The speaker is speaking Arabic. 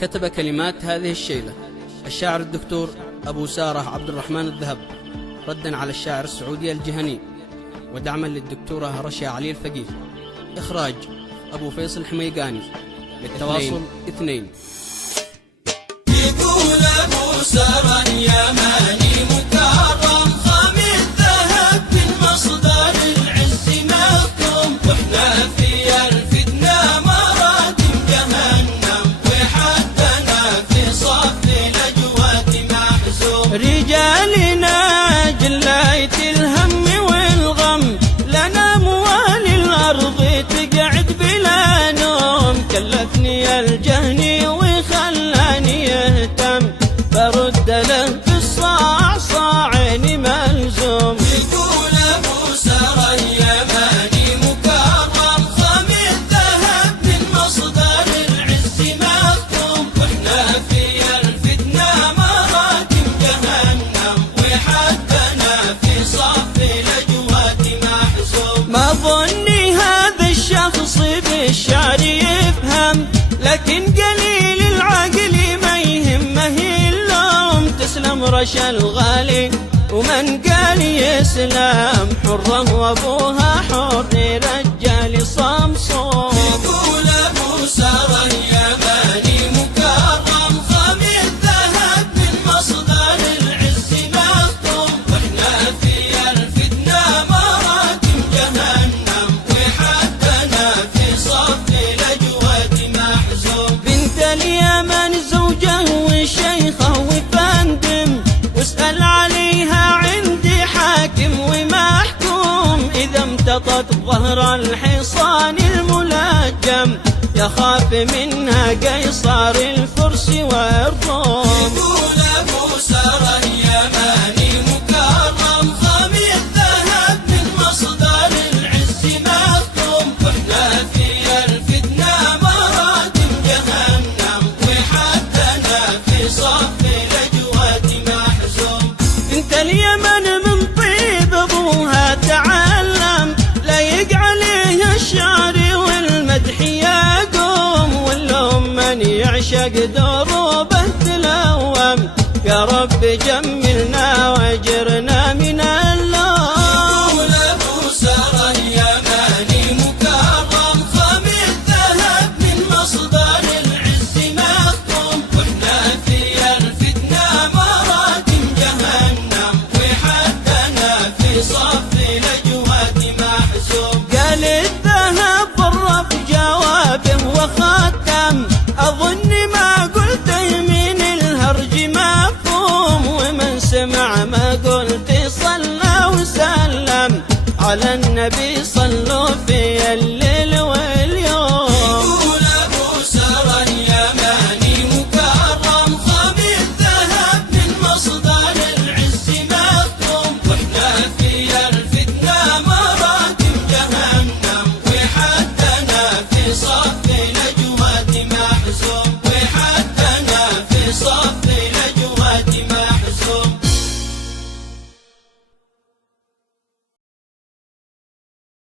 كتب كلمات هذه الشيلة الشاعر الدكتور أبو سارة عبد الرحمن الذهب، ردا على الشاعر السعودي الجهني، ودعما للدكتورة رشا علي الفقيه. إخراج أبو فيصل الحميقاني. للتواصل 2. يقول أبو سارة اليماني مكرم خام الذهب من مصدر العز مكتوم، واحنا في الفتنة مراتب جهنم وحدنا في صف الأجواد محزوم. رجالنا جلاية الهم والغم، لنا أموال الأرض تقعد بلا نوم، كلفني الجهني وخلاني يهتم، برد له بالصعصعين ملزوم. يقول أبو سارة اليماني مكرم خام الذهب من مصدر العز مكتوم، واحنا في الفتنة مراتب جهنم وحدنا في صف الأجواد محزوم. ما ظني هذا الشخص بالشعر يفهم، لكن قليل العقل ما يهمه اللوم. تسلم رشا الغالي ومن قال يسلم، حرة وابوها حر رجال صمصوم. يقول أبو سارة اليماني مكرم خام الذهب من مصدر العز مكتوم، واحنا في الفتنة مراتب جهنم وحدنا في صف الأجواد محزوم. بنت اليمن زوجه وشيخه وفندم، واسأل عليها عندي حاكم ومحكوم. إذا امتطت ظهر الحصان الملجم، يخاف منها قيصر الفرس والروم. يقول أبو سارة اليماني مكرم خام الذهب من مصدر العز مكتوم، واحنا في الفتنة مراتب جهنم وحدنا في صف الأجواد محزوم. بنت اليمن من طيب أبوها تعلم، لا يقع عليه الشعر والمدح يقوم، واللوم من يعشق دروبه تلوم. يا رب جملنا واجرنا من اللوم. يقول أبو سارة اليماني مكرم خام الذهب من مصدر العز مكتوم، واحنا في الفتنة مراتب جهنم وحدنا في صف الأجواد محزوم. قال الذهب ضرب جوابه وختم، أظن ما قلته من الهرج مفهوم، ومن سمع ما قلت صلى وسلم على النبي. صلوا في الليل